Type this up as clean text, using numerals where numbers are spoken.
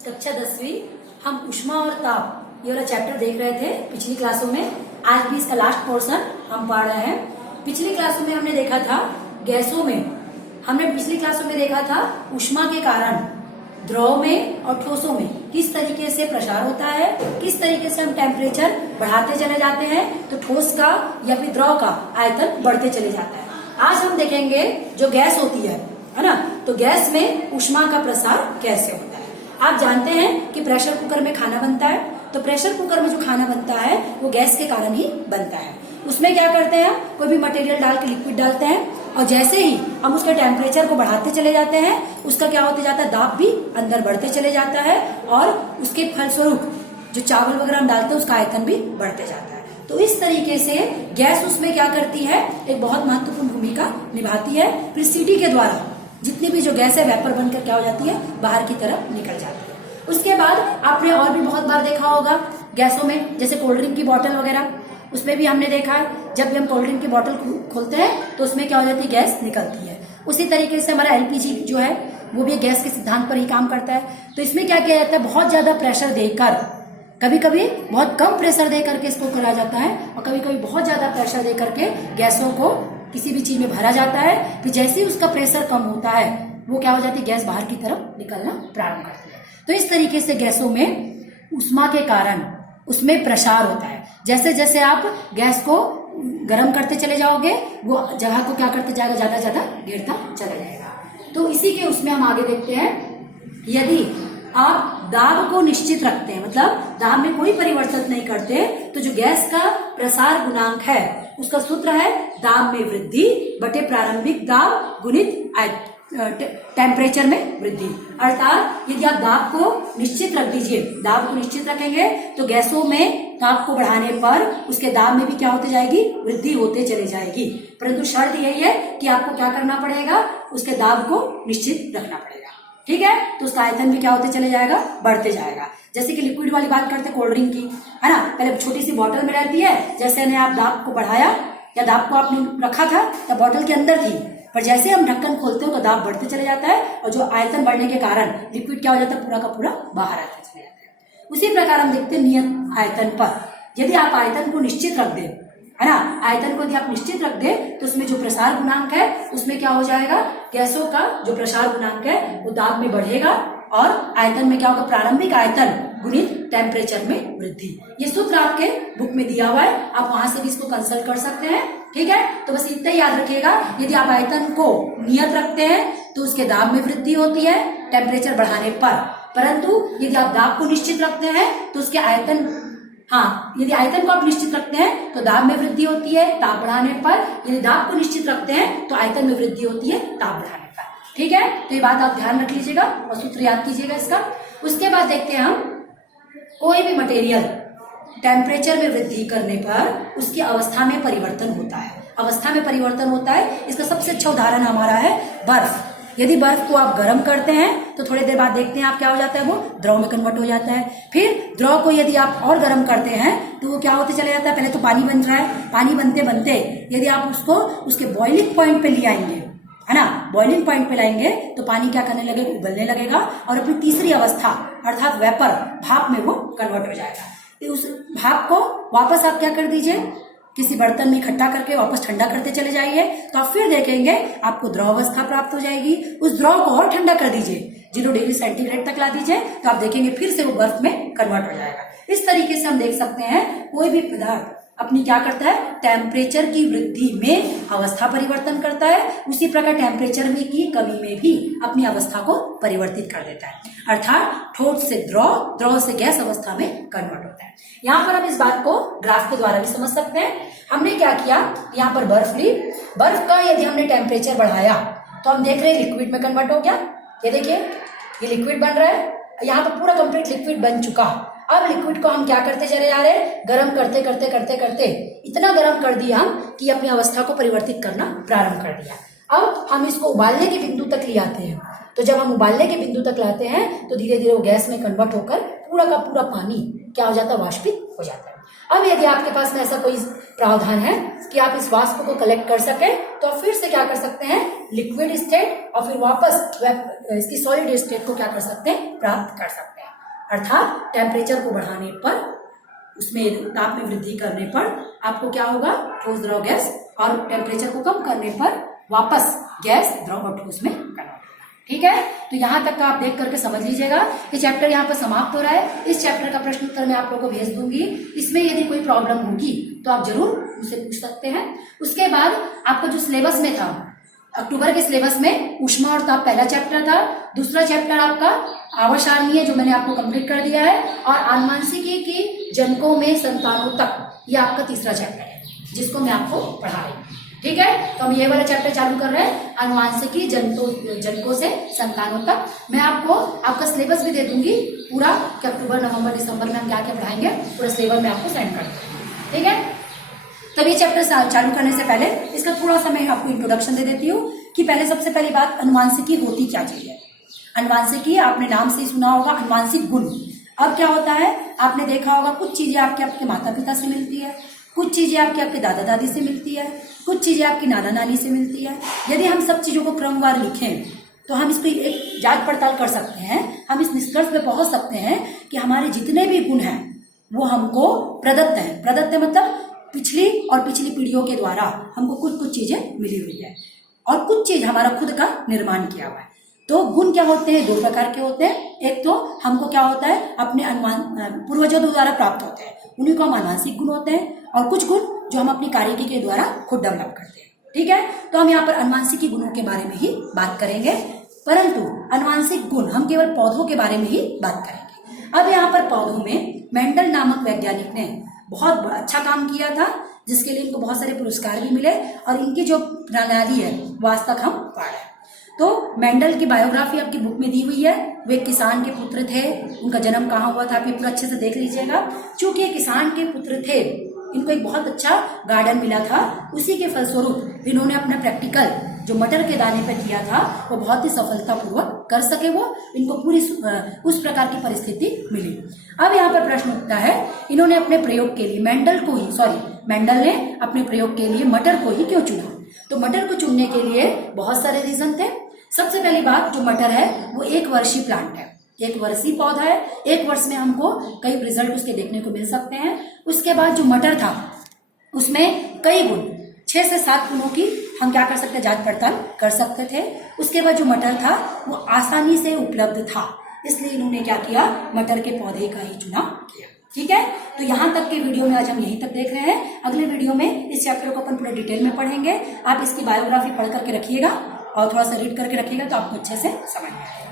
कक्षा 10वीं हम ऊष्मा और ताप ये वाला चैप्टर देख रहे थे पिछली क्लासों में। आज भी इसका लास्ट पोर्शन हम पढ़ रहे हैं। पिछली क्लासों में हमने देखा था गैसों में, हमने पिछली क्लासों में देखा था ऊष्मा के कारण द्रव में और ठोसों में किस तरीके से प्रसार होता है, किस तरीके से हम टेम्परेचर बढ़ाते चले जाते हैं तो ठोस का या फिर द्रव का आयतन बढ़ते चले जाता है। आज हम देखेंगे जो गैस होती है ना, तो गैस में ऊष्मा का प्रसार कैसे होता है। आप जानते हैं कि प्रेशर कुकर में खाना बनता है, तो प्रेशर कुकर में जो खाना बनता है वो गैस के कारण ही बनता है। उसमें क्या करते हैं, कोई भी मटेरियल डाल के लिक्विड डालते हैं और जैसे ही हम उसके टेम्परेचर को बढ़ाते चले जाते हैं उसका क्या होते जाता है, दाब भी अंदर बढ़ते चले जाता है और उसके फलस्वरूप जो चावल वगैरह हम डालते हैं उसका आयतन भी बढ़ते जाता है। तो इस तरीके से गैस उसमें क्या करती है, एक बहुत महत्वपूर्ण भूमिका निभाती है। फिर सीटी के द्वारा जितनी भी जो गैस है वेपर बनकर क्या हो जाती है, बाहर की तरफ निकल जाती है। उसके बाद आपने और भी बहुत बार देखा होगा गैसों में, जैसे कोल्ड ड्रिंक की बोतल वगैरह, उसमें भी हमने देखा है जब भी हम कोल्ड ड्रिंक की बोतल खोलते हैं तो उसमें क्या हो जाती है, गैस निकलती है। उसी तरीके से हमारा एलपीजी जो है वो भी गैस के सिद्धांत पर ही काम करता है। तो इसमें क्या किया जाता है, बहुत ज्यादा प्रेशर देकर, कभी कभी बहुत कम प्रेशर दे करके इसको करा जाता है और कभी कभी बहुत ज्यादा प्रेशर दे करके गैसों को किसी भी चीज में भरा जाता है। फिर जैसे ही उसका प्रेशर कम होता है वो क्या हो जाती है, गैस बाहर की तरफ निकलना प्रारंभ करती है। तो इस तरीके से गैसों में ऊष्मा के कारण उसमें प्रसार होता है। जैसे जैसे आप गैस को गर्म करते चले जाओगे वो जगह को क्या करते जाएगा, ज्यादा ज्यादा घेरता चला जाएगा। तो इसी के उसमें हम आगे देखते हैं, यदि आप दाब को निश्चित रखते हैं, मतलब दाब में कोई परिवर्तन नहीं करते, तो जो गैस का प्रसार गुणांक है उसका सूत्र है दाब में वृद्धि बटे प्रारंभिक दाब गुणित टेम्परेचर में वृद्धि। अर्थात यदि आप दाब को निश्चित रख दीजिए, दाब को निश्चित रखेंगे तो गैसों में दाब को बढ़ाने पर उसके दाब में भी क्या होते जाएगी, वृद्धि होते चले जाएगी। परंतु शर्त यही है कि आपको क्या करना पड़ेगा, उसके दाब को निश्चित रखना पड़ेगा। ठीक है, तो उसका आयतन भी क्या होते चले जाएगा, बढ़ते जाएगा। जैसे कि लिक्विड वाली बात करते हैं कोल्ड ड्रिंक की, है ना, पहले छोटी सी बोतल में रहती है, जैसे ने आप दाब को बढ़ाया या दाब को आपने रखा था या बोतल के अंदर थी, पर जैसे हम ढक्कन खोलते हैं तो दाब बढ़ते चले जाता है और जो आयतन बढ़ने के कारण लिक्विड क्या हो जाता है, पूरा का पूरा बाहर आते चले जाता है। उसी प्रकार हम देखते हैं नियत आयतन पर, यदि आप आयतन को निश्चित रख दें, है ना, आयतन को यदि आप निश्चित रख दें तो उसमें जो प्रसार गुणांक है उसमें क्या हो जाएगा, गैसों का जो प्रसार गुणांक है वो दाब में बढ़ेगा और आयतन में क्या होगा, प्रारंभिक आयतन गुणित टेम्परेचर में वृद्धि। ये सूत्र आपके बुक में दिया हुआ है, आप वहां से भी इसको कंसल्ट कर सकते हैं। ठीक है, तो बस इतना ही याद रखिएगा, यदि आप आयतन को नियत रखते हैं तो उसके दाब में वृद्धि होती है टेम्परेचर बढ़ाने पर, परंतु यदि आप दाब को निश्चित रखते हैं तो उसके आयतन, हाँ, यदि आयतन को आप निश्चित रखते हैं तो दाब में वृद्धि होती है ताप बढ़ाने पर, यदि दाब को निश्चित रखते हैं तो आयतन में वृद्धि होती है ताप बढ़ाने पर। ठीक है, तो ये बात आप ध्यान रख लीजिएगा और सूत्र याद कीजिएगा इसका। उसके बाद देखते हैं हम, कोई भी मटेरियल टेम्परेचर में वृद्धि करने पर उसकी अवस्था में परिवर्तन होता है। अवस्था में परिवर्तन होता है, इसका सबसे अच्छा उदाहरण हमारा है बर्फ। यदि बर्फ को आप गर्म करते हैं तो थोड़ी देर बाद देखते हैं आप क्या हो जाता है, वो द्रव में कन्वर्ट हो जाता है। फिर द्रव को यदि आप और गर्म करते हैं तो वो क्या होते चले जाता है, पहले तो पानी बन रहा है, पानी बनते बनते यदि आप उसको उसके बॉइलिंग पॉइंट पे ले आएंगे, है ना, बॉइलिंग पॉइंट पे लाएंगे तो पानी क्या करने लगेगा, उबलने लगेगा और अपनी तीसरी अवस्था अर्थात वेपर, भाप में वो कन्वर्ट हो जाएगा। उस भाप को वापस आप क्या कर दीजिए, किसी बर्तन में इकट्ठा करके वापस ठंडा करते चले जाइए, तो आप फिर देखेंगे आपको द्रव अवस्था प्राप्त हो जाएगी। उस द्रव को और ठंडा कर दीजिए, 0 डिग्री सेंटीग्रेड तक ला दीजिए, तो आप देखेंगे फिर से वो बर्फ में कन्वर्ट हो जाएगा। इस तरीके से हम देख सकते हैं कोई भी पदार्थ अपनी क्या करता है, टेम्परेचर की वृद्धि में अवस्था परिवर्तन करता है, उसी प्रकार टेम्परेचर में की कमी में भी अपनी अवस्था को परिवर्तित कर देता है। अर्थात ठोस से द्रव, द्रव से गैस अवस्था में कन्वर्ट होता है। यहाँ पर हम इस बात को ग्राफ के द्वारा भी समझ सकते हैं। हमने क्या किया, यहाँ पर बर्फ ली, बर्फ का यदि हमने टेम्परेचर बढ़ाया तो हम देख रहे हैं लिक्विड में कन्वर्ट हो गया। ये देखिए ये लिक्विड बन रहा है, यहाँ पर पूरा कंप्लीट लिक्विड बन चुका। अब लिक्विड को हम क्या करते चले जा रहे हैं, गर्म करते करते करते करते इतना गर्म कर दिया कि अपनी अवस्था को परिवर्तित करना प्रारंभ कर दिया। अब हम इसको उबालने के बिंदु तक ले आते हैं, तो जब हम उबालने के बिंदु तक लाते हैं तो धीरे धीरे वो गैस में कन्वर्ट होकर पूरा का पूरा पानी क्या हो जाता है, वाष्पित हो जाता है। अब यदि आपके पास में ऐसा कोई प्रावधान है कि आप इस वाष्प को कलेक्ट कर सके तो फिर से क्या कर सकते हैं, लिक्विड स्टेट और फिर वापस इसकी सॉलिड स्टेट को क्या कर सकते हैं, प्राप्त कर सकते हैं। अर्थात टेम्परेचर को बढ़ाने पर, उसमें ताप में वृद्धि करने पर आपको क्या होगा, ठोस द्रव गैस, और टेम्परेचर को कम करने पर वापस गैस द्रव और ठोस में कन्वर्ट होगा। ठीक है, तो यहाँ तक का आप देख करके समझ लीजिएगा। ये चैप्टर यहाँ पर समाप्त हो रहा है। इस चैप्टर का प्रश्न उत्तर मैं आप लोगों को भेज दूंगी। इसमें यदि कोई प्रॉब्लम होगी तो आप जरूर मुझसे पूछ सकते हैं। उसके बाद आपका जो सिलेबस में था, अक्टूबर के सिलेबस में ऊष्मा और ताप पहला चैप्टर था, दूसरा चैप्टर आपका आवर्त सारणी जो मैंने आपको कंप्लीट कर दिया है, और आनुवांशिकी की जनकों में संतानों ये आपका तीसरा चैप्टर है जिसको मैं आपको पढ़ा रही हूँ। ठीक है, तो हम ये वाला चैप्टर चालू कर रहे हैं, आनुवांशिकी जनकों से संतानों तक। मैं आपको आपका सिलेबस भी दे दूंगी पूरा कि अक्टूबर नवंबर दिसंबर में हम क्या क्या पढ़ाएंगे, पूरा सिलेबस मैं आपको सेंड कर दूंगी। ठीक है, तब ये चैप्टर चालू करने से पहले इसका थोड़ा सा मैं आपको इंट्रोडक्शन दे देती हूँ कि पहले सबसे पहली बात, अनुवांशिकी होती क्या चीज है। अनुवांशिकी आपने नाम से ही सुना होगा, अनुवांशिक गुण। अब क्या होता है, आपने देखा होगा कुछ चीजें आपके माता पिता से मिलती है, कुछ चीजें आपके दादा दादी से मिलती है, कुछ चीजें आपकी नाना नानी से मिलती है। यदि हम सब चीजों को क्रमवार लिखें तो हम इसको एक जांच पड़ताल कर सकते हैं, हम इस निष्कर्ष पे पहुंच सकते हैं कि हमारे जितने भी गुण हैं वो हमको प्रदत्त है। प्रदत्त है मतलब पिछली और पिछली पीढ़ियों के द्वारा हमको कुछ कुछ चीजें मिली हुई है और कुछ चीज हमारा खुद का निर्माण किया हुआ है। तो गुण क्या होते हैं, दो प्रकार के होते हैं। एक तो हमको क्या होता है, अपने पूर्वजों द्वारा प्राप्त होते हैं, उन्हीं को हम आनुवांशिक गुण होते हैं, और कुछ गुण जो हम अपनी कार्यकी के द्वारा खुद डेवलप करते हैं। ठीक है, तो हम यहाँ पर आनुवांशिकी गुणों के बारे में ही बात करेंगे, परंतु आनुवांशिक गुण हम केवल पौधों के बारे में ही बात करेंगे। अब यहाँ पर पौधों में मेंडल नामक वैज्ञानिक ने बहुत अच्छा काम किया था, जिसके लिए इनको बहुत सारे पुरस्कार भी मिले, और इनकी जो प्रणाली है वो आज तक हम पढ़ रहे हैं। तो मेंडल की बायोग्राफी आपकी बुक में दी हुई है। वे किसान के पुत्र थे, उनका जन्म कहाँ हुआ था आप ये पूरा अच्छे से देख लीजिएगा। चूंकि किसान के पुत्र थे, इनको एक बहुत अच्छा गार्डन मिला था, उसी के फलस्वरूप इन्होंने अपना प्रैक्टिकल जो मटर के दाने पे किया था वो बहुत ही सफलतापूर्वक कर सके। वो इनको पूरी उस प्रकार की परिस्थिति मिली। अब यहाँ पर प्रश्न उठता है, इन्होंने अपने प्रयोग के लिए मेंडल ने अपने प्रयोग के लिए मटर को ही क्यों चुना। तो मटर को चुनने के लिए बहुत सारे रीजन थे। सबसे पहली बात, जो मटर है वो एक वर्षीय प्लांट है, एक वर्षीय पौधा है, एक वर्ष में हमको कई रिजल्ट उसके देखने को मिल सकते हैं। उसके बाद जो मटर था उसमें कई गुण, 6 से 7 गुणों की हम क्या कर सकते हैं, जांच पड़ताल कर सकते थे। उसके बाद जो मटर था वो आसानी से उपलब्ध था, इसलिए इन्होंने क्या किया, मटर के पौधे का ही चुनाव किया। ठीक है, तो यहाँ तक के वीडियो में आज हम यहीं तक देख रहे हैं। अगले वीडियो में इस चैप्टर को अपन पूरा डिटेल में पढ़ेंगे। आप इसकी बायोग्राफी पढ़ करके रखिएगा और थोड़ा सा रीड करके रखिएगा तो आपको अच्छे से समझ में आएगा।